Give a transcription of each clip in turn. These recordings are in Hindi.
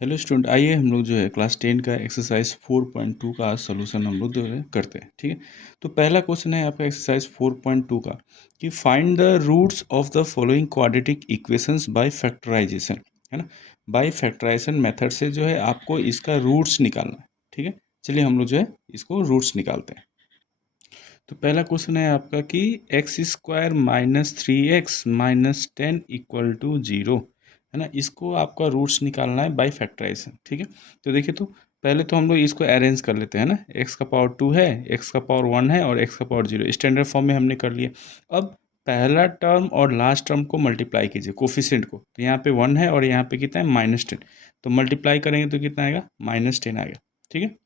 हेलो स्टूडेंट, आइए हम लोग जो है क्लास 10 का एक्सरसाइज 4.2 का आज सोल्यूशन हम लोग जो है करते हैं। ठीक है, तो पहला क्वेश्चन है आपका एक्सरसाइज 4.2 का कि find the roots of the following quadratic equations by factorization. है ना, बाय फैक्टराइजेशन मेथड से जो है आपको इसका रूट्स निकालना है। ठीक है, चलिए हम लोग जो है इसको रूट्स निकालते हैं। तो पहला क्वेश्चन है आपका कि X square minus 3x minus 10 equal to 0। है ना, इसको आपका रूट्स निकालना है बाय फैक्टराइजेशन। ठीक है, तो देखिए, तो पहले तो हम लोग इसको अरेंज कर लेते हैं ना। एक्स का पावर 2 है, एक्स का पावर 1 है और एक्स का पावर 0 स्टैंडर्ड फॉर्म में हमने कर लिया। अब पहला टर्म और लास्ट टर्म को मल्टीप्लाई कीजिए कोफिशिएंट को। तो यहाँ पे 1 है और यहाँ पे कितना है -10। तो मल्टीप्लाई करेंगे तो कितना आएगा, -10 आएगा। ठीक है,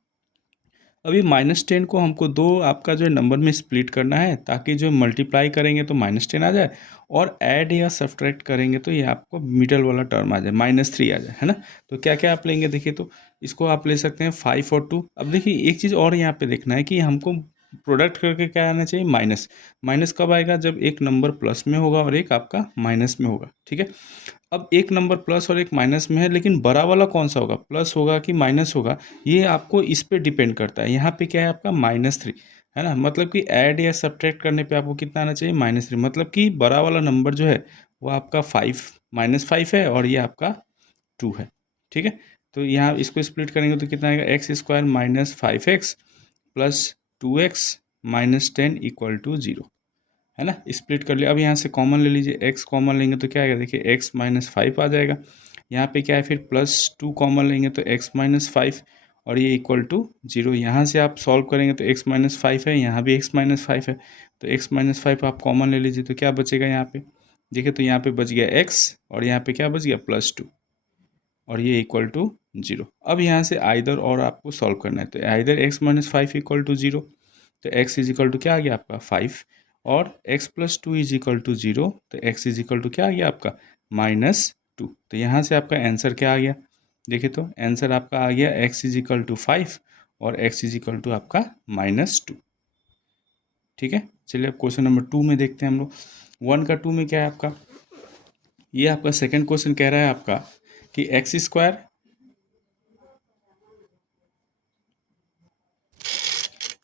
अभी -10 को हमको दो आपका जो है नंबर में स्प्लिट करना है, ताकि जो मल्टीप्लाई करेंगे तो -10 आ जाए और ऐड या सब्ट्रैक्ट करेंगे तो ये आपको मिडल वाला टर्म आ जाए, -3 आ जाए। है ना, तो क्या क्या आप लेंगे, देखिए, तो इसको आप ले सकते हैं 5 और 2। अब देखिए, एक चीज़ और यहाँ पे देखना है कि हमको प्रोडक्ट करके क्या आना चाहिए, माइनस। माइनस कब आएगा, जब एक नंबर प्लस में होगा और एक आपका माइनस में होगा। ठीक है, अब एक नंबर प्लस और एक माइनस में है, लेकिन बड़ा वाला कौन सा होगा, प्लस होगा कि माइनस होगा, ये आपको इस पे डिपेंड करता है। यहाँ पे क्या है आपका -3। है ना, मतलब कि ऐड या सब्ट्रैक्ट करने पे आपको कितना आना चाहिए, -3। मतलब कि बड़ा वाला नंबर जो है वो आपका 5 -5 है और ये आपका 2 है। ठीक है, तो यहाँ इसको स्प्लिट करेंगे तो कितना आएगा, X square minus 5x plus 2x minus 10 equal to 0। है ना, स्प्लिट कर लिया। अब यहाँ से कॉमन ले लीजिए, x कॉमन लेंगे तो क्या आएगा, देखिए x -5 आ जाएगा। यहाँ पे क्या है, फिर +2 कॉमन लेंगे तो x -5 और ये इक्वल टू 0। यहाँ से आप सॉल्व करेंगे तो x -5 है, यहाँ भी x -5 है, तो x -5 आप कॉमन ले लीजिए तो क्या बचेगा यहाँ पे, देखिए, तो यहाँ पे बच गया x और यहाँ पे क्या बच गया, +2 और ये इक्वल टू 0। अब यहाँ से आइदर और आपको सॉल्व करना है, तो आइदर x -5 इक्वल टू 0, तो x इज इक्वल टू क्या आ गया आपका 5 और x + 2 इज इक्वल टू 0, तो x इज इक्वल टू क्या आ गया आपका -2। तो यहाँ से आपका आंसर क्या आ गया, देखिए, तो आंसर आपका आ गया x इज इक्वल टू 5 और x इज इक्वल टू आपका -2। ठीक है, चलिए अब क्वेश्चन नंबर 2 में देखते हैं हम लोग। 1 का 2 में क्या है आपका, ये आपका सेकंड क्वेश्चन कह रहा है आपका कि एक्स स्क्वायर,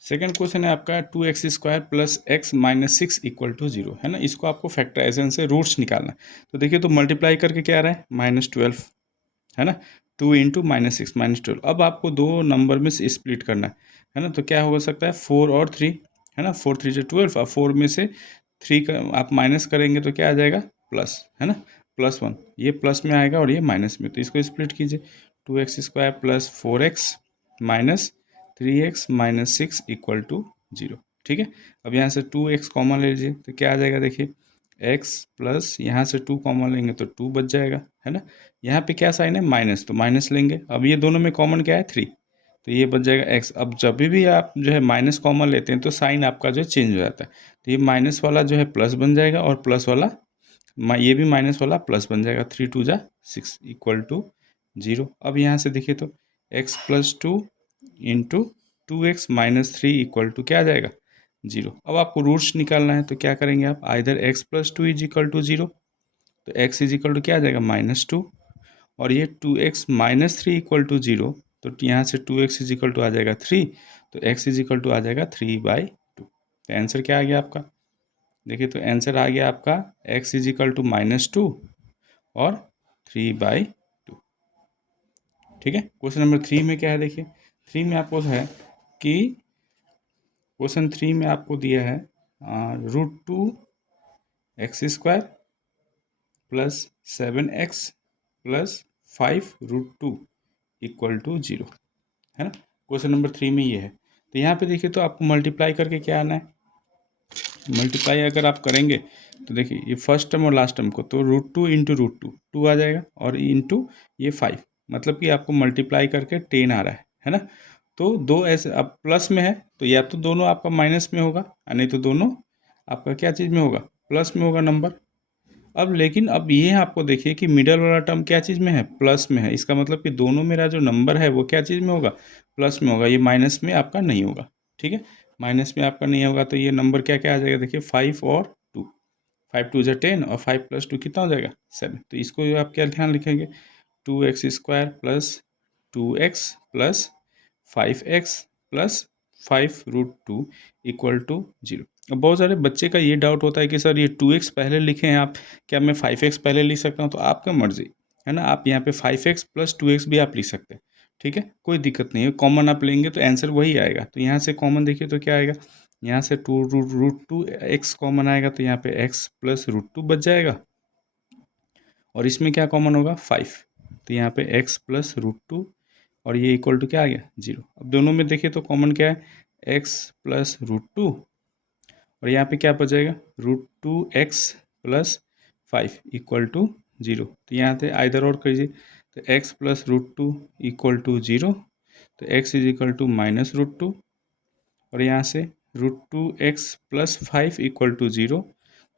सेकेंड क्वेश्चन है आपका 2x² plus x minus 6 equal to 0। है ना, इसको आपको फैक्टराइजेशन से रूट्स निकालना है। तो देखिए, तो मल्टीप्लाई करके क्या आ रहा है, -12। है ना, 2 इंटू -6 -12। अब आपको दो नंबर में से स्प्लिट करना है ना, तो क्या हो सकता है, 4 और 3। है ना, 4 3 = 12। अब 4 में से 3 का आप माइनस करेंगे तो क्या आ जाएगा, प्लस। है ना, +1, ये प्लस में आएगा और ये माइनस में, तो इसको स्प्लिट कीजिए। 2x² plus 4x minus 3x minus 6 equal to 0। ठीक है, अब यहाँ से 2x कॉमन ले लीजिए तो क्या आ जाएगा, देखिए x प्लस यहाँ से 2 कॉमन लेंगे तो 2 बच जाएगा। है ना, यहाँ पे क्या साइन है, माइनस, तो माइनस लेंगे। अब ये दोनों में कॉमन क्या है, 3, तो ये बच जाएगा x। अब जब भी आप जो है माइनस कॉमन लेते हैं तो साइन आपका जो है चेंज हो जाता है, तो ये माइनस वाला जो है प्लस बन जाएगा और प्लस वाला ये भी माइनस वाला प्लस बन जाएगा। 3 2 = 6 इक्वल टू 0। अब यहाँ से देखिए, तो x + 2 into 2x minus 3 equal to क्या आ जाएगा, 0। अब आपको रूट्स निकालना है, तो क्या करेंगे आप, either x + 2 is equal to 0, तो x इज इक्वल टू क्या आ जाएगा, -2 और ये 2x माइनस 3 इक्वल टू 0, तो यहाँ से 2x इज इक्वल टू आ जाएगा 3, तो x इज इक्वल टू आ जाएगा 3/2। तो आंसर क्या आ गया आपका, देखिए, तो आंसर आ गया आपका x इज इक्वल टू -2 और 3/2। ठीक है, क्वेश्चन नंबर 3 में क्या है, देखिए 3 में आपको है कि क्वेश्चन 3 में आपको दिया है √2x² plus 7x plus 5√2 equal to 0। है ना, क्वेश्चन नंबर 3 में ये है। तो यहाँ पे देखिए, तो आपको मल्टीप्लाई करके क्या आना है, मल्टीप्लाई अगर आप करेंगे तो देखिए, ये फर्स्ट टर्म और लास्ट टर्म को, तो √2 इंटू √2 2 आ जाएगा और इंटू ये 5, मतलब कि आपको मल्टीप्लाई करके 10 आ रहा है ना। तो दो ऐसे, अब प्लस में है तो या तो दोनों आपका माइनस में होगा, नहीं तो दोनों आपका क्या चीज़ में होगा, प्लस में होगा नंबर। अब लेकिन अब ये आपको देखिए कि मिडल वाला टर्म क्या चीज़ में है, प्लस में है। इसका मतलब कि दोनों मेरा जो नंबर है वो क्या चीज़ में होगा, प्लस में होगा, ये माइनस में आपका नहीं होगा। ठीक है, माइनस में आपका नहीं होगा, तो ये नंबर क्या क्या आ जाएगा, देखिए 5 और 2, 5 2 = 10 और 5 + 2 कितना हो जाएगा, 7। तो इसको आप क्या ध्यान लिखेंगे, 2x² plus 2x plus 5x plus 5√2 equal to 0। अब बहुत सारे बच्चे का ये डाउट होता है कि सर ये 2x पहले लिखे हैं आप, क्या मैं 5x पहले लिख सकता हूँ? तो आपका मर्जी है ना, आप यहाँ पे 5x प्लस 2x भी आप लिख सकते हैं, ठीक है, कोई दिक्कत नहीं है। कॉमन आप लेंगे तो आंसर वही आएगा। तो यहाँ से कॉमन देखिए तो क्या आएगा, यहाँ से √2 x कॉमन आएगा, तो यहाँ पे x प्लस √2 बच जाएगा, और इसमें क्या कॉमन होगा 5, तो यहाँ पे x प्लस √2 और ये इक्वल टू क्या आ गया 0। अब दोनों में देखिए तो कॉमन क्या है x प्लस √2, और यहाँ पे क्या बचेगा √2x प्लस 5 इक्वल टू 0। तो यहाँ से आइदर और कीजिए, तो x प्लस √2 इक्वल टू 0, तो x इज इक्वल टू -√2, और यहाँ से √2x प्लस 5 इक्वल टू 0, तो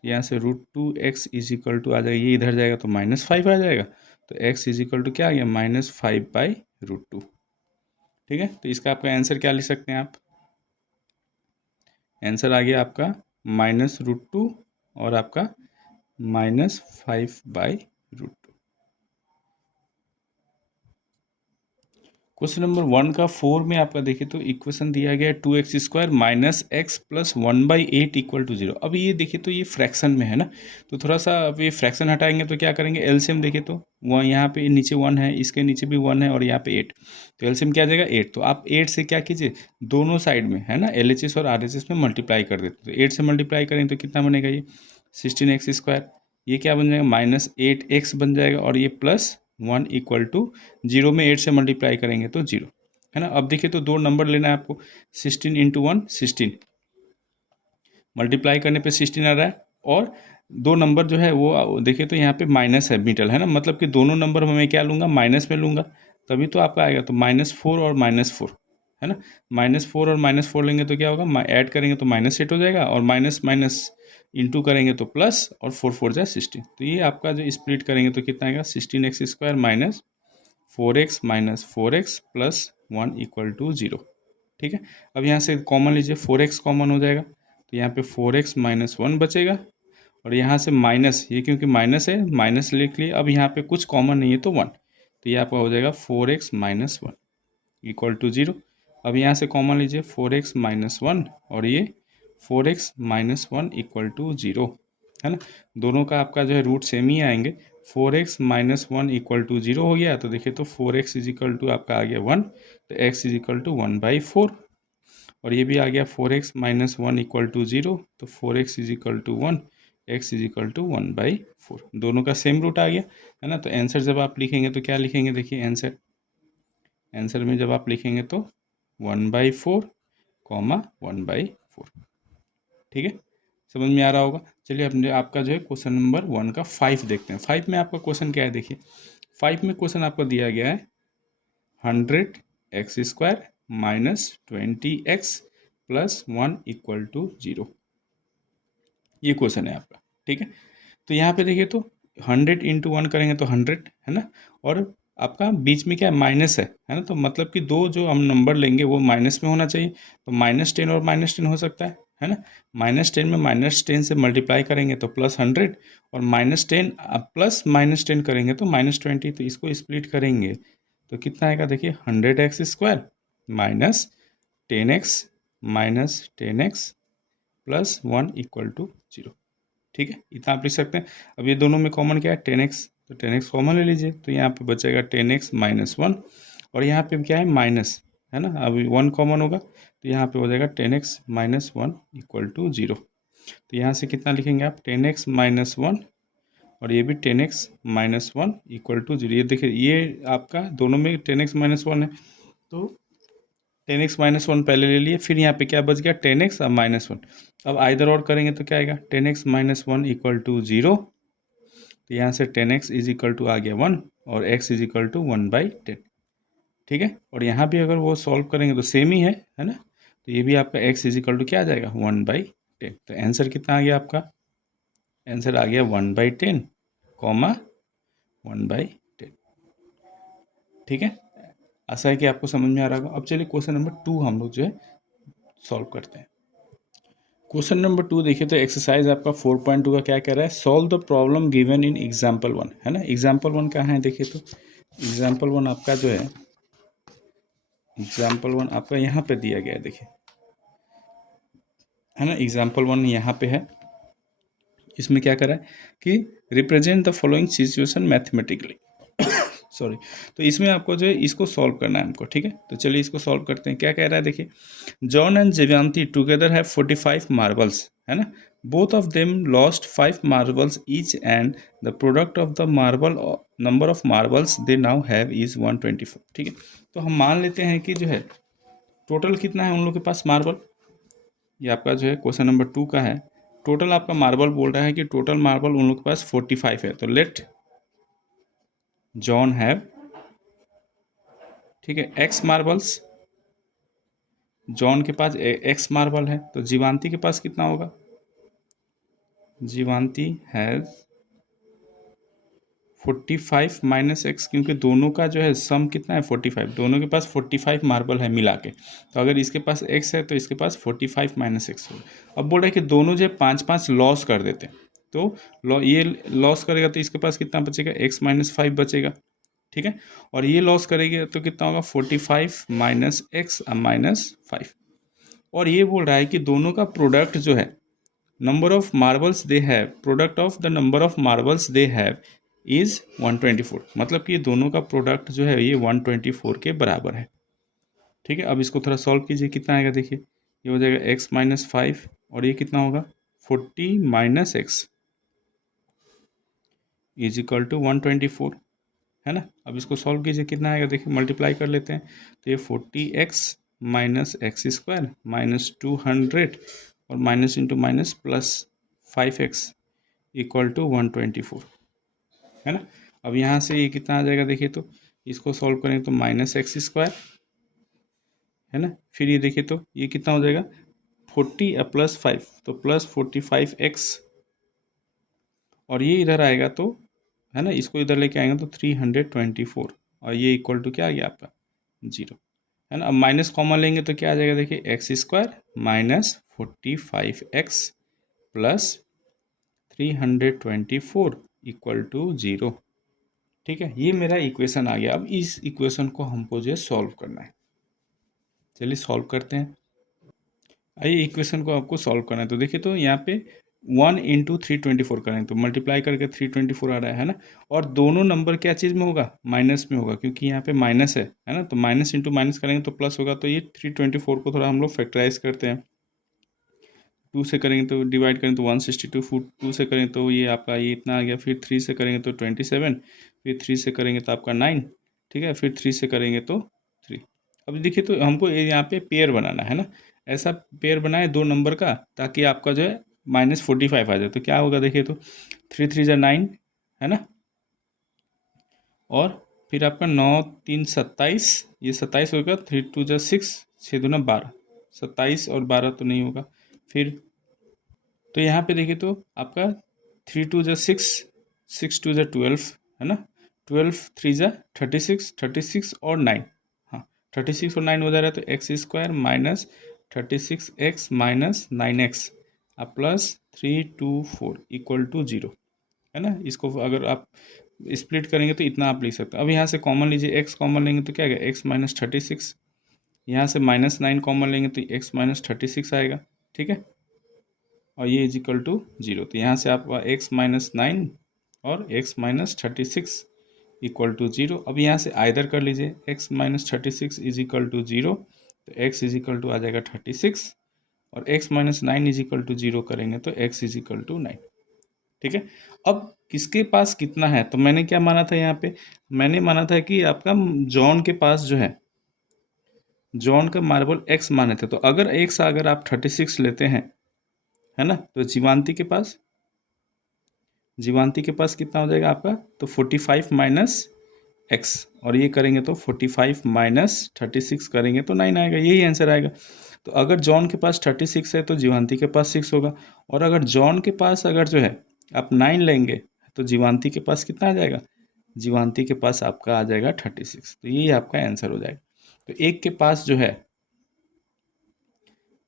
यहाँ से √2x इज इक्वल टू आ जाएगा, ये इधर जाएगा तो -5 आ जाएगा, तो x इज इक्वल टू क्या आ गया -5/√2। ठीक है, तो इसका आपका आंसर क्या लिख सकते हैं आप, आंसर आ गया आपका -√2 और आपका -5/√2। क्वेश्चन नंबर 1 का 4 में आपका देखिए तो इक्वेशन दिया गया है 2x² minus x plus 1/8 equal to 0। अब ये देखिए तो ये फ्रैक्शन में है ना, तो थोड़ा सा अब ये फ्रैक्शन हटाएंगे तो क्या करेंगे, एलसीएम देखिए तो वह यहाँ पे नीचे 1 है, इसके नीचे भी 1 है, और यहाँ पे 8, तो एलसीएम क्या आ जाएगा 8। तो आप 8 से क्या कीजिए, दोनों साइड में है ना LHS और RHS में मल्टीप्लाई कर देते, तो 8 से मल्टीप्लाई करेंगे तो कितना बनेगा, ये 16x², ये क्या बन जाएगा -8x बन जाएगा, और ये +1 इक्वल टू 0 में 8 से मल्टीप्लाई करेंगे तो 0, है ना। अब देखिए तो दो नंबर लेना है आपको, 16 × 1 16, मल्टीप्लाई करने पे 16 आ रहा है, और दो नंबर जो है वो देखिए तो यहाँ पे माइनस है मिडल, है ना, मतलब कि दोनों नंबर में क्या लूँगा, माइनस में लूँगा, तभी तो आपका आएगा। तो -4 और -4 है ना, -4 और -4 लेंगे तो क्या होगा, ऐड करेंगे तो -8 हो जाएगा, और माइनस माइनस इंटू करेंगे तो प्लस, और 4 4 जाए 16, तो ये आपका जो स्प्लिट करेंगे तो कितना आएगा 16x² minus 4x minus 4x plus 1 equal to 0। ठीक है, अब यहाँ से कॉमन लीजिए, 4x कॉमन हो जाएगा, तो यहाँ पे 4x माइनस 1 बचेगा, और यहाँ से माइनस, ये क्योंकि माइनस है माइनस लिख लिए, अब यहाँ पे कुछ कॉमन नहीं है तो 1, तो ये आपका हो जाएगा 4x माइनस 1 इक्वल टू 0। अब यहाँ से कॉमन लीजिए 4x माइनस 1 और ये 4x माइनस 1 इक्वल टू 0, है ना, दोनों का आपका जो है रूट सेम ही आएंगे। 4x माइनस 1 इक्वल टू 0 हो गया, तो देखिए तो 4x इज इक्वल टू आपका आ गया 1, तो x इज इक्वल टू 1/4, और ये भी आ गया 4x माइनस 1 इक्वल टू 0, तो 4x is equal to 1, x is equal to 1/4, दोनों का सेम रूट आ गया, है ना। तो आंसर जब आप लिखेंगे तो क्या लिखेंगे, देखिए आंसर में जब आप लिखेंगे तो 1/4, 1/4। ठीक है, समझ में आ रहा होगा। चलिए अपने आपका जो है क्वेश्चन नंबर 1 का 5 देखते हैं। 5 में आपका क्वेश्चन क्या है, देखिए 5 में क्वेश्चन आपको दिया गया है 100x² minus 20x plus 1 equal to 0, ये क्वेश्चन है आपका। ठीक है, तो यहाँ पे देखिए तो 100 × 1 करेंगे तो 100, है ना, और आपका बीच में क्या माइनस है ना, तो मतलब कि दो जो हम नंबर लेंगे वो माइनस में होना चाहिए, तो -10 और -10 हो सकता है ना, -10 में -10 से मल्टीप्लाई करेंगे तो +100, और -10 प्लस -10 करेंगे तो -20, तो इसको स्प्लिट करेंगे तो कितना आएगा, देखिए 100x² minus 10x plus 1 equal to 0। ठीक है, इतना आप लिख सकते हैं। अब ये दोनों में कॉमन क्या है 10x, तो 10x कॉमन ले लीजिए, तो यहाँ पे बचेगा 10x माइनस 1, और यहाँ पे क्या है माइनस, है ना, अभी 1 कॉमन होगा, तो यहाँ पे हो जाएगा 10x माइनस 1 इक्वल टू 0। तो यहाँ से कितना लिखेंगे आप 10x माइनस 1, और ये भी 10x माइनस 1 इक्वल टू 0। ये देखिए ये आपका दोनों में 10x माइनस 1 है, तो 10x माइनस 1 पहले ले लिए, फिर यहाँ पे क्या बच गया 10x और -1। अब आइदर और करेंगे तो क्या आएगा 10x माइनस 1 इक्वल टू 0, तो यहाँ से 10x इज इक्वल टू आ गया 1, और x इज इक्वल टू 1/10। ठीक है, और यहाँ भी अगर वो सॉल्व करेंगे तो सेम ही है ना, तो ये भी आपका x इज इक्वल टू क्या आ जाएगा 1/10। तो आंसर कितना आ गया आपका, आंसर आ गया 1/10, 1/10। ठीक है, आशा है कि आपको समझ में आ रहा होगा। अब चलिए क्वेश्चन नंबर 2 हम लोग जो है सॉल्व करते हैं। क्वेश्चन नंबर 2 देखिए तो एक्सरसाइज आपका 4.2 का क्या कह रहा है, solve the problem given in example 1, है ना। एग्जाम्पल 1 कहाँ है देखिए तो एग्जाम्पल वन आपका जो है, एग्जाम्पल वन आपका यहाँ पे दिया गया है, देखिए है ना। एग्जाम्पल वन यहाँ पे है, इसमें क्या करा है कि represent the following situation mathematically sorry. तो इसमें आपको जो है इसको सॉल्व करना है हमको, ठीक है। तो चलिए इसको सॉल्व करते हैं। क्या कह रहा है देखिए, John and Jayanti together have 45 marbles, है ना। Both of them lost 5 marbles each and the product of the marble number of marbles they now have is 124, ठीक है। तो हम मान लेते हैं कि जो है टोटल कितना है उन लोगों के पास मार्बल। ये आपका जो है क्वेश्चन नंबर 2 का है। टोटल आपका मार्बल बोल रहा है कि टोटल मार्बल उन लोग के पास 45 है। तो लेट जॉन हैव, ठीक है, एक्स मार्बल्स। जॉन के पास एक्स मार्बल है, तो जीवांती के पास कितना होगा। जीवांती हैज़ 45 माइनस एक्स, क्योंकि दोनों का जो है सम कितना है 45, दोनों के पास 45 मार्बल है मिला के। तो अगर इसके पास एक्स है तो इसके पास 45 माइनस एक्स होगा। अब बोल रहे हैं कि दोनों जो 5-5 लॉस कर देते हैं, तो ये लॉस करेगा तो इसके पास कितना बचेगा, एक्स माइनस 5 बचेगा, ठीक है। और ये लॉस करेंगे तो कितना होगा, 45 माइनस एक्स माइनस 5। और ये बोल रहा है कि दोनों का प्रोडक्ट जो है, number of marbles they have, product of the number of marbles they have is 124। मतलब कि दोनों का प्रोडक्ट जो है ये 124 के बराबर है, ठीक है। अब इसको थोड़ा सॉल्व कीजिए, कितना आएगा देखिए। ये हो जाएगा एक्स माइनस 5 और ये कितना होगा 40 minus X is equal to 124, है ना। अब इसको सॉल्व कीजिए, कितना आएगा देखिए, मल्टीप्लाई कर लेते हैं। तो ये 40x minus X square minus 200 और minus into minus plus 5x equal to 124, है ना। अब यहाँ से ये कितना आ जाएगा देखिए, तो इसको सॉल्व करें तो माइनस एक्स स्क्वायर, है ना। फिर ये देखिए तो ये कितना हो जाएगा 40 प्लस 5, तो प्लस 45x, और ये इधर आएगा तो, है ना, इसको इधर लेके आएंगे तो 324, और ये इक्वल टू क्या आ गया आपका 0, है ना। अब माइनस कॉमन लेंगे तो क्या आ जाएगा देखिए, X square minus 45x plus 324 equal to 0, ठीक है। ये मेरा इक्वेशन आ गया। अब इस इक्वेशन को हमको जो है सॉल्व करना है। चलिए सॉल्व करते हैं। आइए इक्वेशन को आपको सॉल्व करना है। तो देखिए तो यहाँ पे 1 इंटू 324 करें तो मल्टीप्लाई करके 324 आ रहा है ना। और दोनों नंबर क्या चीज़ में होगा, माइनस में होगा, क्योंकि यहाँ पे माइनस है ना। तो माइनस इंटू माइनस करेंगे तो प्लस होगा। तो ये 324 को थोड़ा हम लोग फैक्टराइज करते हैं। 2 से करेंगे तो डिवाइड करें तो 162, फुट 2 से करें तो ये आपका ये इतना आ गया। फिर 3 से करेंगे तो 27, फिर 3 से करेंगे तो आपका 9, ठीक है। फिर 3 से करेंगे तो 3। अब देखिए तो हमको ये यहाँ पे पेयर बनाना है ना। ऐसा पेयर बनाए दो नंबर का, ताकि आपका जो है -45 आ जाए। तो क्या होगा देखिए तो 3 3 जा 9, है ना। और फिर आपका 9 3 27, ये 27 होगा। 3 2 जा 6, 6 दूना 12, 27 और 12 तो नहीं होगा। फिर तो यहाँ पे देखिए तो आपका 3 2 जा 6, 6 2 जा 12, है ना। 12 3 जा 36, 36 और 9, हाँ 36 और 9 हो जा रहा है। तो X square minus 36x minus 9x आप प्लस 324 इक्वल टू 0, है ना। इसको अगर आप स्प्लिट करेंगे तो इतना आप लिख सकते हैं। अब यहाँ से कॉमन लीजिए, x कॉमन लेंगे तो क्या आएगा, x माइनस 36। यहाँ से -9 कॉमन लेंगे तो x माइनस 36 आएगा, ठीक है। और ये इज इक्वल टू 0। तो यहाँ से आप x माइनस 9 और x माइनस 36 इक्वल टू 0। अब यहाँ से आइदर कर लीजिए, x minus 36 is equal to 0, तो x इज इक्वल टू आ जाएगा 36, और x minus 9 is equal to 0 करेंगे तो x इज इक्वल टू 9, ठीक है। अब किसके पास कितना है, तो मैंने क्या माना था यहाँ पे, मैंने माना था कि आपका जॉन के पास जो है, जॉन का मार्बल x माने थे। तो अगर x अगर आप 36 लेते हैं, है ना, तो जीवांती के पास कितना हो जाएगा आपका, तो 45 माइनस एक्स, और ये करेंगे तो 45 माइनस 36 करेंगे तो 9 आएगा, यही आंसर आएगा। तो अगर जॉन के पास 36 है तो जीवांती के पास 6 होगा। और अगर जॉन के पास अगर जो है आप 9 लेंगे तो जीवांती के पास कितना आ जाएगा, जीवांती के पास आपका आ जाएगा 36। तो यही आपका आंसर हो जाएगा। तो एक के पास जो है,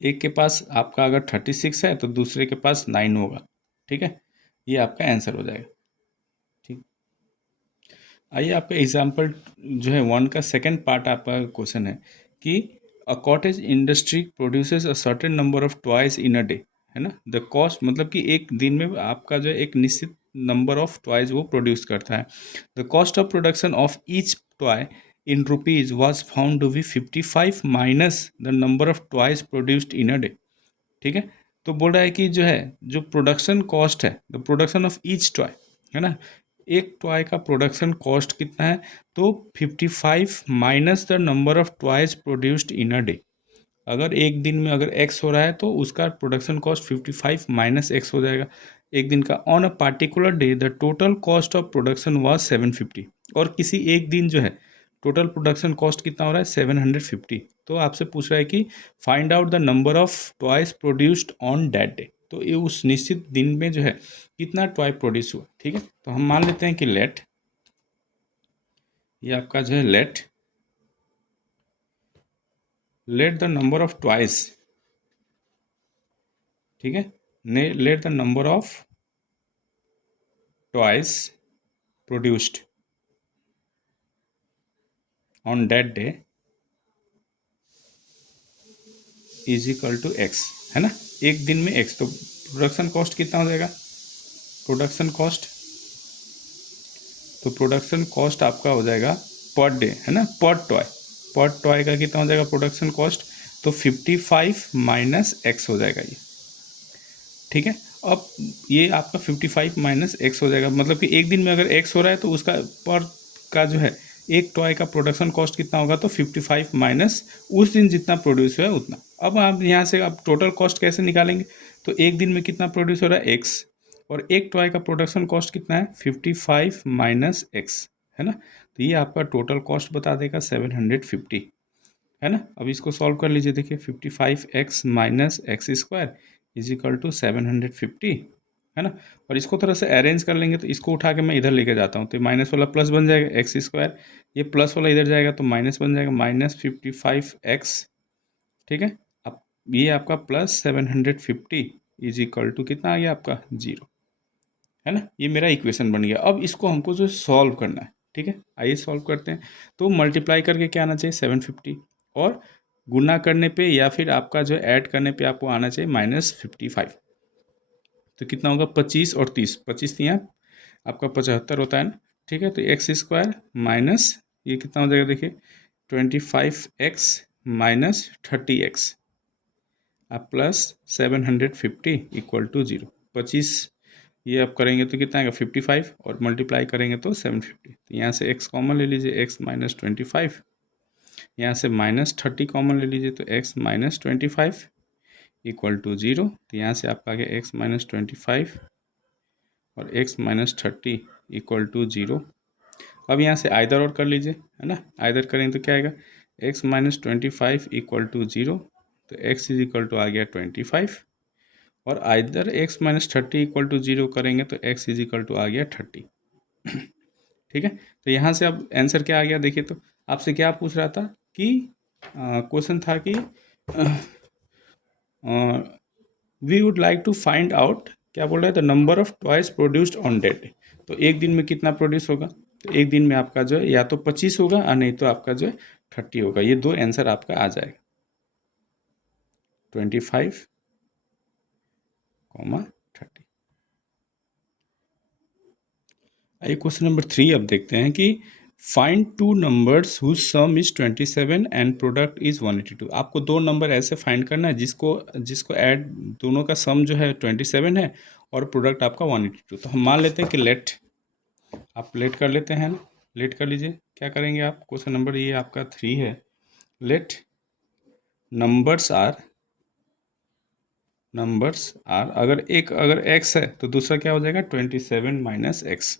एक के पास आपका अगर 36 है तो दूसरे के पास 9 होगा, ठीक है। ये आपका आंसर हो जाएगा, ठीक। आइए आपका एग्जाम्पल जो है 1 का सेकंड पार्ट आपका क्वेश्चन है कि a cottage industry produces a certain number of toys in a day, है ना। द कॉस्ट मतलब कि एक दिन में आपका जो है एक निश्चित नंबर ऑफ टॉयज वो प्रोड्यूस करता है। The cost of production of each toy in rupees was found to be 55 minus the number of toys produced in a day. ठीक है। तो बोल रहा है कि जो है जो प्रोडक्शन कॉस्ट है, the production of each toy, है ना, एक टॉय का प्रोडक्शन कॉस्ट कितना है, तो 55 minus the number of toys produced in a day. अगर एक दिन में अगर एक्स हो रहा है तो उसका प्रोडक्शन कॉस्ट 55 माइनस एक्स हो जाएगा एक दिन का। On a particular day the total cost of production was 750। और किसी एक दिन जो है टोटल प्रोडक्शन कॉस्ट कितना हो रहा है 750। तो आपसे पूछ रहा है कि find out the number of toys produced on that day. तो ये उस निश्चित दिन में जो है कितना टॉय प्रोड्यूस हुआ। ठीक है, तो हम मान लेते हैं कि लेट, ये आपका जो है let the number of toys, ठीक है, let the number of toys produced on that day is equal to X, है ना। एक दिन में एक्स, तो प्रोडक्शन कॉस्ट कितना हो जाएगा, प्रोडक्शन कॉस्ट, तो प्रोडक्शन कॉस्ट आपका हो जाएगा पर डे, है ना, पर टॉय का कितना हो जाएगा प्रोडक्शन कॉस्ट, तो 55 माइनस एक्स हो जाएगा ये। ठीक है, अब ये आपका 55 माइनस एक्स हो जाएगा, मतलब कि एक दिन में अगर एक्स हो रहा है तो उसका पर का जो है एक टॉय का प्रोडक्शन कॉस्ट कितना होगा, तो 55 माइनस उस दिन जितना प्रोड्यूस हुआ है उतना। अब आप यहाँ से आप टोटल कॉस्ट कैसे निकालेंगे, तो एक दिन में कितना प्रोड्यूस हो रहा है एक्स, और एक टॉय का प्रोडक्शन कॉस्ट कितना है 55 माइनस एक्स, है ना। तो ये आपका टोटल कॉस्ट बता देगा 750, है ना। अब इसको सॉल्व कर लीजिए, देखिए 55x minus X square is equal to 750, है ना। और इसको थोड़ा सा अरेंज कर लेंगे, तो इसको उठा के मैं इधर लेके जाता हूँ, तो माइनस वाला प्लस बन जाएगा एक्स स्क्वायर, ये प्लस वाला इधर जाएगा तो माइनस बन जाएगा माइनस 55x। ठीक है, अब ये आपका प्लस 750 इज इक्वल टू कितना आ गया आपका 0, है ना। ये मेरा इक्वेशन बन गया। अब इसको हमको जो सॉल्व करना है, ठीक है, आइए सॉल्व करते हैं। तो मल्टीप्लाई करके क्या आना चाहिए 750, और गुना करने पे या फिर आपका जो ऐड करने पे आपको आना चाहिए -55। तो कितना होगा 25 और 30, 25 यहाँ आपका 75 होता है ना। ठीक है, तो एक्स स्क्वायर माइनस ये कितना हो जाएगा देखिए 25x माइनस 30x आप प्लस 750 इक्वल टू 0। 25 ये आप करेंगे तो कितना आएगा 55, और मल्टीप्लाई करेंगे तो 750। तो यहाँ से x कॉमन ले लीजिए, x माइनस 25, यहाँ से -30 कॉमन ले लीजिए, तो x माइनस 25 इक्वल टू 0। तो यहाँ से आपका आ गया x माइनस 25 और x माइनस 30 इक्वल टू 0। अब यहाँ से आइदर और कर लीजिए, है ना, आइदर करेंगे तो क्या आएगा x माइनस 25 इक्वल टू 0, तो x इज इक्वल टू आ गया 25, और either x minus 30 equal to 0 करेंगे तो x इज इक्वल टू आ गया 30। ठीक है, तो यहाँ से अब आंसर क्या आ गया देखिए, तो आपसे क्या पूछ रहा था कि क्वेश्चन था कि we would like to find out, क्या बोल रहा है, the number of toys produced on that day. तो एक दिन में कितना प्रोड्यूस होगा, तो एक दिन में आपका जो है या तो 25 होगा और नहीं तो आपका जो है 30 होगा। ये दो आंसर आपका आ जाएगा 25, 30। आइए क्वेश्चन नंबर 3 अब देखते हैं कि find two numbers whose sum is 27 and product is 182। आपको दो नंबर ऐसे फाइंड करना है जिसको जिसको ऐड, दोनों का सम जो है 27 है और प्रोडक्ट आपका 182। तो हम मान लेते हैं कि लेट, आप लेट कर लेते हैं ना, लेट कर लीजिए। क्या करेंगे आप, क्वेश्चन नंबर ये आपका 3 है, लेट नंबर्स आर अगर एक अगर एक्स है तो दूसरा क्या हो जाएगा 27 माइनस एक्स,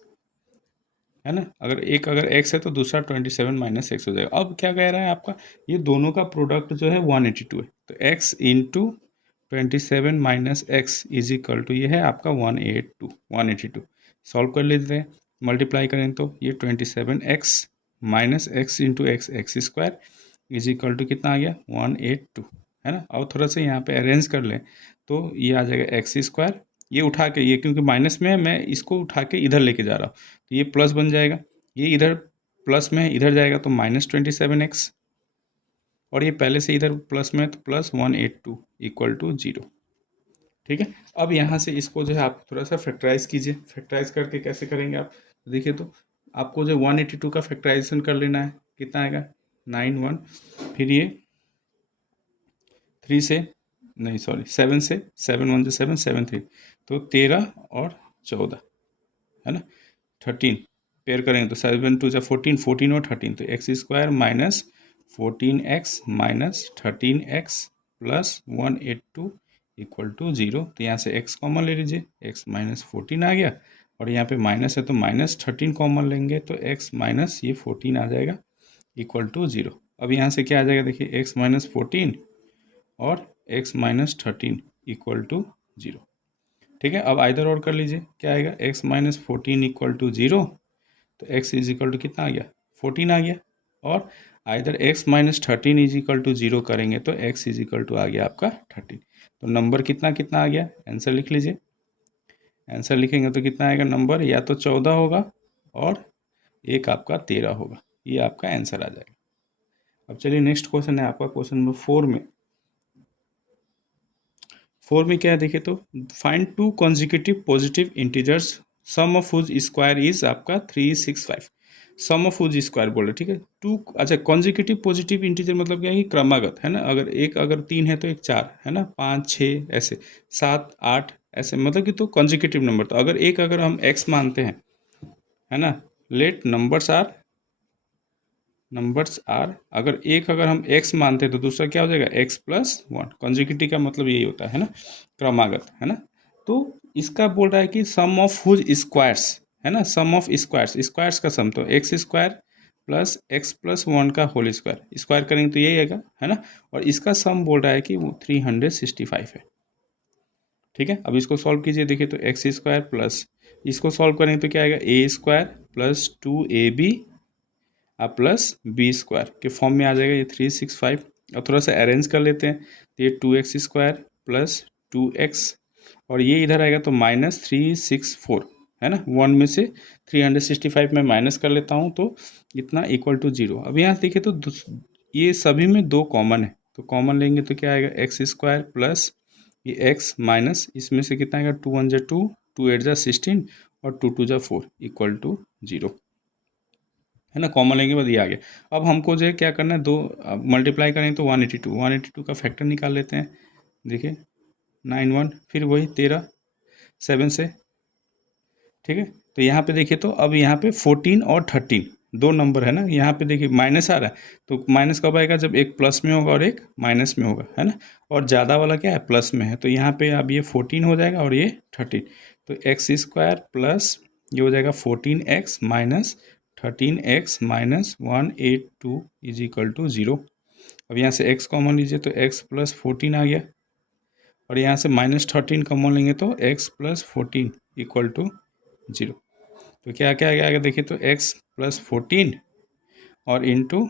है ना। अगर एक्स है तो दूसरा 27 माइनस एक्स हो जाएगा। अब क्या कह रहा है आपका, ये दोनों का प्रोडक्ट जो है 182 है, तो X into 27 minus X is equal to ये है आपका 182। सॉल्व कर लेते हैं, मल्टीप्लाई करें तो ये 27x minus X into X X square is equal to कितना आ गया 182, है ना। और थोड़ा सा यहाँ पे अरेंज कर लें तो ये आ जाएगा एक्स स्क्वायर, ये उठा के, ये क्योंकि माइनस में है मैं इसको उठा के इधर लेके जा रहा हूँ, तो ये प्लस बन जाएगा, ये इधर प्लस में है, इधर जाएगा तो -27x, और ये पहले से इधर प्लस में है तो +182 इक्वल टू 0। ठीक है, अब यहाँ से इसको जो है आप थोड़ा सा फैक्टराइज कीजिए। फैक्टराइज करके कैसे करेंगे आप देखिए, तो आपको जो 182 का फैक्टराइजेशन कर लेना है। कितना आएगा 91, फिर ये 3 से नहीं सॉरी 7 से, 7 1 7 7 3, तो 13 और 14 है ना, 13 पेयर करेंगे तो 7 2 जा 14, 14 और 13, तो X square minus 14x minus 13x plus 182 equal to 0। तो यहाँ से x कॉमन ले लीजिए, x माइनस 14 आ गया, और यहाँ पे माइनस है तो -13 कॉमन लेंगे तो x माइनस ये 14 आ जाएगा इक्वल टू 0। अब यहाँ से क्या आ जाएगा देखिए, x माइनस 14 और x माइनस 13 इक्वल टू 0। ठीक है, अब आइदर और कर लीजिए, क्या आएगा x माइनस 14 इक्वल टू 0, तो x इज इक्वल टू कितना आ गया 14 आ गया, और either x minus 13 is equal to 0 करेंगे तो x इज इक्वल टू आ गया आपका 13। तो नंबर कितना कितना आ गया, आंसर लिख लीजिए। आंसर लिखेंगे तो कितना आएगा, नंबर या तो 14 होगा और एक आपका 13 होगा, ये आपका आंसर आ जाएगा। अब चलिए नेक्स्ट क्वेश्चन है आपका क्वेश्चन नंबर 4 में। 4 में क्या है देखिए, तो find two consecutive positive integers sum of whose square is आपका 365। सम ऑफ हुज स्क्वायर बोल रहे, ठीक है। टू, अच्छा कॉन्जिक्यूटिव पॉजिटिव इंटीजर मतलब क्या है कि क्रमागत है ना, अगर एक अगर 3 है तो एक 4 है ना, 5 6 ऐसे 7 8 ऐसे, मतलब कि तो कॉन्जिक्यूटिव नंबर। तो अगर एक अगर हम x मानते हैं है ना, लेट नंबर्स आर, अगर एक अगर हम x मानते हैं तो दूसरा क्या हो जाएगा x+1। कॉन्जिक्यूटिव का मतलब यही होता है ना, क्रमागत है ना। तो इसका बोल रहा है कि सम ऑफ हुज स्क्वायर्स है ना, सम ऑफ स्क्वायर्स, स्क्वायर्स का सम तो एक्स स्क्वायर प्लस x+1 का होल स्क्वायर, स्क्वायर करेंगे तो यही आएगा है ना, और इसका सम बोल रहा है कि वो 365 है। ठीक है, अब इसको सॉल्व कीजिए, देखिए तो एक्स स्क्वायर प्लस, इसको सॉल्व करेंगे तो क्या आएगा A square plus 2ab plus B square के फॉर्म में आ जाएगा ये 365। अब थोड़ा सा अरेंज कर लेते हैं, तो ये 2x स्क्वायर प्लस 2x, और ये इधर आएगा तो -364 है ना, 1 में से 365 में माइनस कर लेता हूँ तो इतना इक्वल टू 0। अब यहाँ देखिए तो ये सभी में 2 कॉमन है, तो कॉमन लेंगे तो क्या आएगा एक्स स्क्वायर प्लस ये x माइनस इसमें से कितना आएगा 2 1 जा 2, 2 8 जा 16 और 2 2 जा 4 इक्वल टू 0 है ना, कॉमन लेंगे बाद ये आ गया। अब हमको जो है क्या करना है, दो मल्टीप्लाई करें तो 182 का फैक्टर निकाल लेते हैं। देखिए 9 1, फिर वही 13 7 से, ठीक है। तो यहाँ पे देखिए तो अब यहाँ पे 14 और 13 दो नंबर है ना, यहाँ पे देखिए माइनस आ रहा है, तो माइनस कब आएगा जब एक प्लस में होगा और एक माइनस में होगा है ना, और ज़्यादा वाला क्या है प्लस में है, तो यहाँ पे अब ये 14 हो जाएगा और ये 13, तो एक्स स्क्वायर प्लस ये हो जाएगा 14x minus 13x minus 182 is equal to 0। अब यहाँ से x कॉमन लीजिए तो x प्लस 14 आ गया, और यहाँ से -13 कॉमन लेंगे तो x प्लस 14 इक्वल टू 0। तो क्या क्या आएगा देखिए, तो x प्लस 14 और into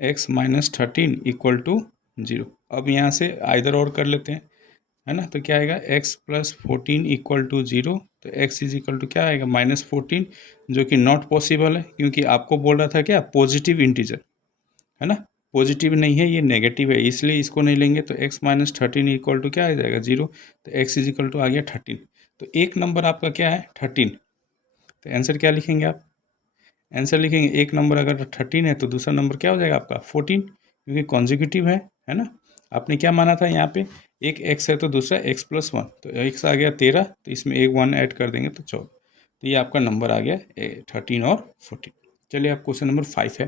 X minus 13 equal to 0। अब यहाँ से आइदर और कर लेते हैं है ना, तो क्या आएगा x प्लस 14 इक्वल टू 0, तो x इज इक्वल टू क्या आएगा -14, जो कि नॉट पॉसिबल है क्योंकि आपको बोल रहा था क्या पॉजिटिव इंटीजर है ना, पॉजिटिव नहीं है ये नेगेटिव है, इसलिए इसको नहीं लेंगे, तो x माइनस 13 इक्वल टू क्या आ जाएगा 0, तो x इज इक्वल टू आ गया 13। तो एक नंबर आपका क्या है 13, तो आंसर क्या लिखेंगे आप, आंसर लिखेंगे एक नंबर अगर 13 है तो दूसरा नंबर क्या हो जाएगा आपका 14, क्योंकि कॉन्जिक्यूटिव है ना। आपने क्या माना था यहाँ पे एक x है तो दूसरा x+1, तो x आ गया 13, तो इसमें एक 1 ऐड कर देंगे तो 14, तो ये आपका नंबर आ गया 13 और 14। चलिए आप क्वेश्चन नंबर 5 है,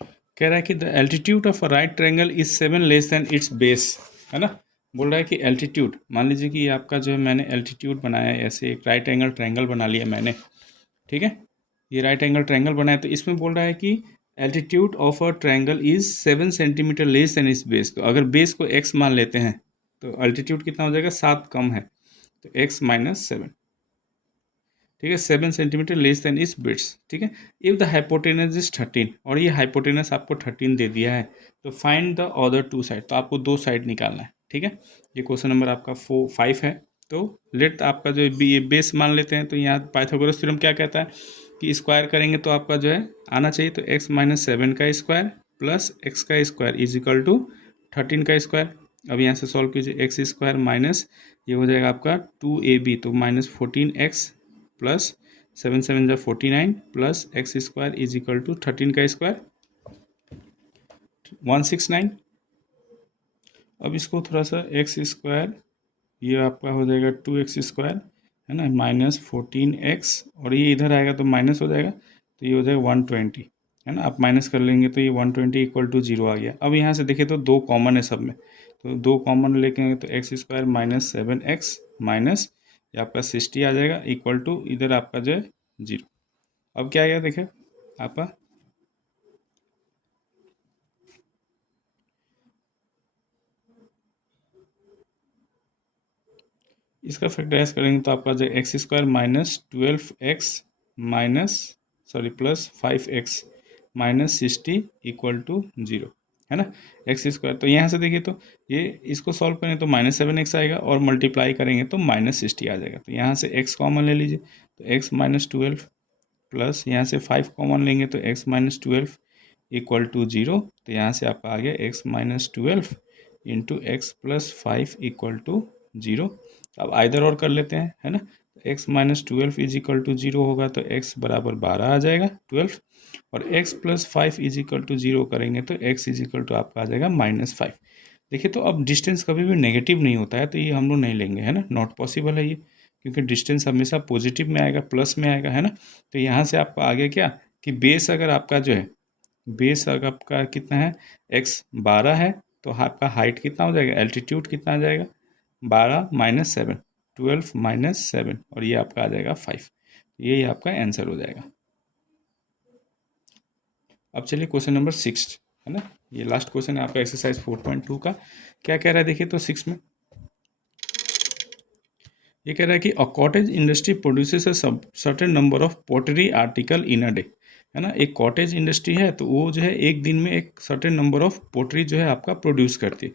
कह रहा है कि the altitude of a right triangle is 7 less than it's base है ना। बोल रहा है कि एल्टीट्यूड, मान लीजिए कि ये आपका जो है मैंने एल्टीट्यूड बनाया है, ऐसे एक राइट एंगल ट्रायंगल बना लिया मैंने, ठीक है, ये राइट एंगल ट्रायंगल बनाया, तो इसमें बोल रहा है कि altitude of a triangle is 7 centimetre less than इस बेस। तो अगर बेस को x मान लेते हैं तो अल्टीट्यूड कितना हो जाएगा 7 कम है, तो x माइनस 7, ठीक है, 7 सेंटीमीटर लेस देन इस बेस, ठीक है। इफ द हाइपोटेनस इज 13, और ये हाइपोटेनस आपको 13 दे दिया है, तो find the other two side, तो आपको दो साइड निकालना है, ठीक है। ये क्वेश्चन नंबर आपका 5 है। तो लेट आपका जो ये बेस मान लेते हैं, तो यहाँ पाइथागोरस थ्योरम क्या कहता है कि स्क्वायर करेंगे तो आपका जो है आना चाहिए, तो x माइनस 7 का स्क्वायर प्लस एक्स का स्क्वायर इज इक्वल टू 13 का स्क्वायर। अब यहाँ से सॉल्व कीजिए, एक्स स्क्वायर माइनस ये हो जाएगा आपका 2ab, तो माइनस 14x प्लस 7 7 जा 49 plus X square is equal to 13 का स्क्वायर 169। अब इसको थोड़ा सा एक्स स्क्वायर, ये आपका हो जाएगा 2x स्क्वायर, है ना, माइनस 14x, और ये इधर आएगा तो माइनस हो जाएगा, तो ये हो जाएगा 120, है ना। आप माइनस कर लेंगे तो ये 120 इक्वल टू 0 आ गया। अब यहाँ से देखिए तो दो कॉमन है सब में, तो दो कॉमन लेके आएंगे तो X square minus 7x minus ये आपका 60 आ जाएगा इक्वल टू इधर आपका जो है 0। अब क्या आएगा देखिए आपका, इसका फैक्टराइज करेंगे तो आपका जो X square minus 12x minus sorry plus 5x minus 60 equal to 0, है ना, एक्स स्क्वायर। तो यहाँ से देखिए तो ये इसको सॉल्व करें तो माइनस 7x आएगा और मल्टीप्लाई करेंगे तो माइनस 60 आ जाएगा। तो यहाँ से x कॉमन ले लीजिए, तो x माइनस 12 प्लस यहाँ से 5 कॉमन लेंगे तो x माइनस 12 इक्वल टू 0। तो यहाँ से आपका आ गया x minus 12 into X plus 5 equal to 0। अब आइदर और कर लेते हैं, है ना, x minus 12 is equal to 0 होगा तो x बराबर 12 आ जाएगा 12, और x plus 5 is equal to 0 करेंगे तो x इज इक्वल टू आपका आ जाएगा -5। देखिए तो अब डिस्टेंस कभी भी नेगेटिव नहीं होता है, तो ये हम लोग नहीं लेंगे, है ना, नॉट पॉसिबल है ये, क्योंकि डिस्टेंस हमेशा पॉजिटिव में आएगा, प्लस में आएगा, है ना। तो यहाँ से आपका आ गया क्या कि बेस अगर आपका जो है, बेस अगर आपका कितना है x 12 है, तो आपका हाइट कितना हो जाएगा, एल्टीट्यूड कितना आ जाएगा 12 माइनस 7, 12 माइनस 7, और ये आपका आ जाएगा 5। यही आपका आंसर हो जाएगा। अब चलिए क्वेश्चन नंबर 6, है ना, ये लास्ट क्वेश्चन है आपका एक्सरसाइज 4.2 का। क्या कह रहा है देखिए तो 6 में ये कह रहा है कि a cottage industry produces a certain number of pottery article in a day, है ना। एक कॉटेज इंडस्ट्री है तो वो जो है एक दिन में एक सर्टेन नंबर ऑफ पोटरी जो है आपका प्रोड्यूस करती है।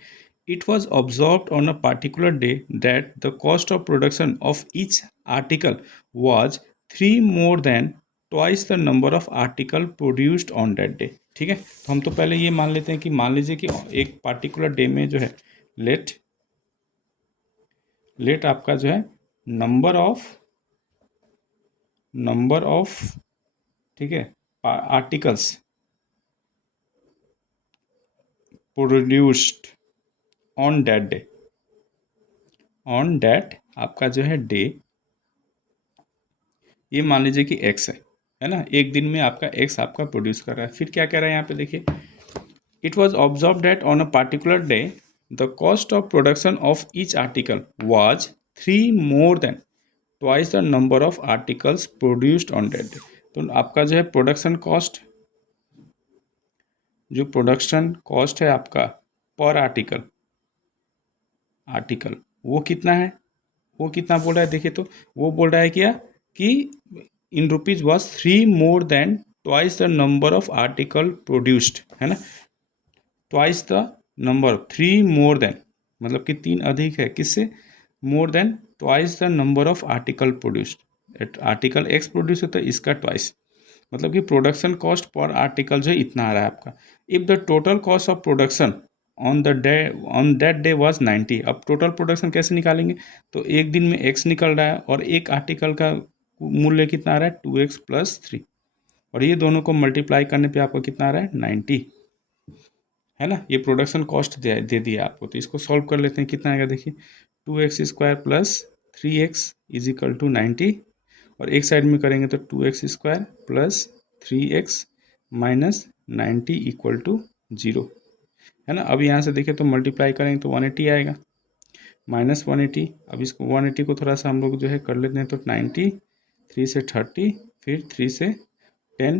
It was observed on a particular day that the cost of production of each article was 3 more than twice the number of article produced on that day. ठीक है, तो हम तो पहले ये मान लेते हैं कि मान लीजिए कि एक पार्टिकुलर डे में जो है लेट लेट आपका जो है नंबर ऑफ ठीक है articles produced on that day, on that आपका जो है डे, ये मान लीजिए कि एक्स है ना, एक दिन में आपका एक्स आपका प्रोड्यूस कर रहा है। फिर क्या कह रहा है यहाँ पे देखिए, it was observe that on a particular day the cost of production of each article was 3 more than twice the number of articles produced on that day. तो आपका जो है प्रोडक्शन कॉस्ट, जो प्रोडक्शन कॉस्ट है आपका पर आर्टिकल आर्टिकल वो कितना है, वो कितना बोल रहा है देखिए तो वो बोल रहा है क्या कि इन rupees was 3 more than twice the number of article produced, है ना, twice the number 3 more than मतलब कि 3 अधिक है किससे, more than twice the number of article produced. Article x produce होता है इसका ट्वाइस, मतलब कि प्रोडक्शन कॉस्ट पर आर्टिकल जो है इतना आ रहा है आपका। If the total cost of production on the day on that day was 90। अब टोटल प्रोडक्शन कैसे निकालेंगे, तो एक दिन में एक्स निकल रहा है और एक आर्टिकल का मूल्य कितना आ रहा है 2x प्लस 3, और ये दोनों को मल्टीप्लाई करने पे आपको कितना आ रहा है 90, है ना। ये प्रोडक्शन कॉस्ट दे दिया आपको, तो इसको सॉल्व कर लेते हैं, कितना आएगा देखिए 2x square plus 3x is equal to 90, और एक साइड में करेंगे तो 2x square plus 3x minus 90 equal to 0, है ना। अब यहाँ से देखिए तो मल्टीप्लाई करेंगे तो 180 आएगा माइनस 180। अब इसको 180 को थोड़ा सा हम लोग जो है कर लेते हैं तो 90, 3 से 30, फिर 3 से 10,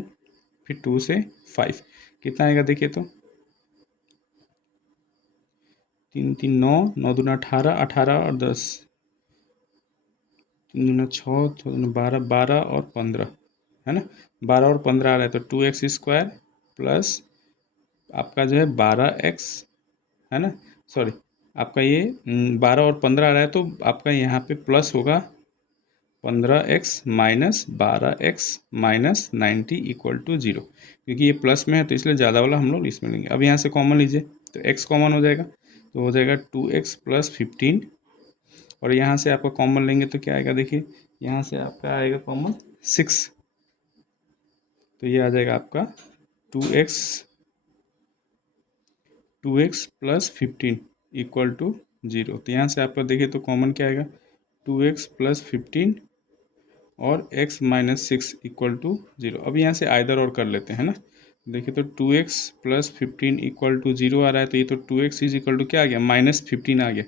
फिर 2 से 5, कितना आएगा देखिए तो 3 3 9, 9 दूना 18, 18 और 10, 3 दूना 6, 6 दूना 12, 12 और 15, है ना, 12 और 15 आ रहा है, तो 2x स्क्वायर प्लस आपका जो है 12x, है ना, सॉरी आपका ये 12 और 15 आ रहा है, तो आपका यहाँ पे प्लस होगा 15x minus 12x minus 90 equal to 0, क्योंकि ये प्लस में है तो इसलिए ज़्यादा वाला हम लोग इसमें लेंगे। अब यहाँ से कॉमन लीजिए तो x कॉमन हो जाएगा, तो हो जाएगा 2x प्लस 15, और यहाँ से आपका कॉमन लेंगे तो क्या आएगा, देखिए यहाँ से आपका आएगा कॉमन 6, तो ये आ जाएगा आपका 2x प्लस 15 इक्वल टू 0। तो यहाँ से आपका देखिए तो कॉमन क्या आएगा, 2x प्लस 15 और x माइनस 6 इक्वल टू 0। अब यहाँ से आइदर और कर लेते हैं ना, देखिए तो 2x प्लस 15 इक्वल टू 0 आ रहा है, तो ये तो 2x इज इक्वल टू क्या आ गया, माइनस 15 आ गया,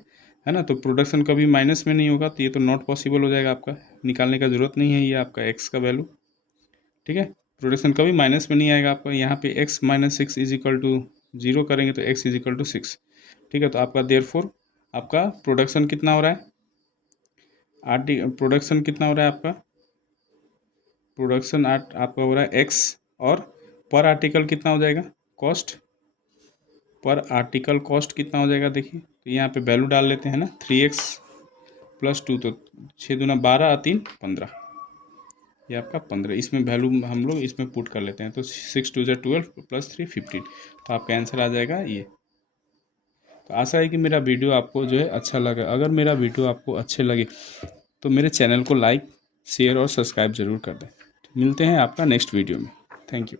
है ना। तो प्रोडक्शन कभी माइनस में नहीं होगा, तो ये तो नॉट पॉसिबल हो जाएगा, आपका निकालने का ज़रूरत नहीं है ये आपका x का वैल्यू, ठीक है। प्रोडक्शन कभी माइनस में नहीं आएगा आपका। यहाँ पे x minus 6 is equal to 0 करेंगे तो x इज इक्वल टू 6, ठीक है। तो आपका देयरफॉर आपका प्रोडक्शन कितना हो रहा है, प्रोडक्शन कितना हो रहा है आपका, प्रोडक्शन आपका हो रहा है x, और पर आर्टिकल कितना हो जाएगा, कॉस्ट, पर आर्टिकल कॉस्ट कितना हो जाएगा, देखिए तो यहाँ पे वैल्यू डाल लेते हैं ना, 3x प्लस 2, तो 6 दूना 12 3 15, ये आपका 15, इसमें वैल्यू हम लोग इसमें पुट कर लेते हैं, तो 6 2 12 प्लस 3 15, तो आपका आंसर आ जाएगा ये। तो आशा है कि मेरा वीडियो आपको जो है अच्छा लगा। अगर मेरा वीडियो आपको अच्छे लगे तो मेरे चैनल को लाइक शेयर और सब्सक्राइब ज़रूर कर दें। मिलते हैं आपका नेक्स्ट वीडियो में। Thank you.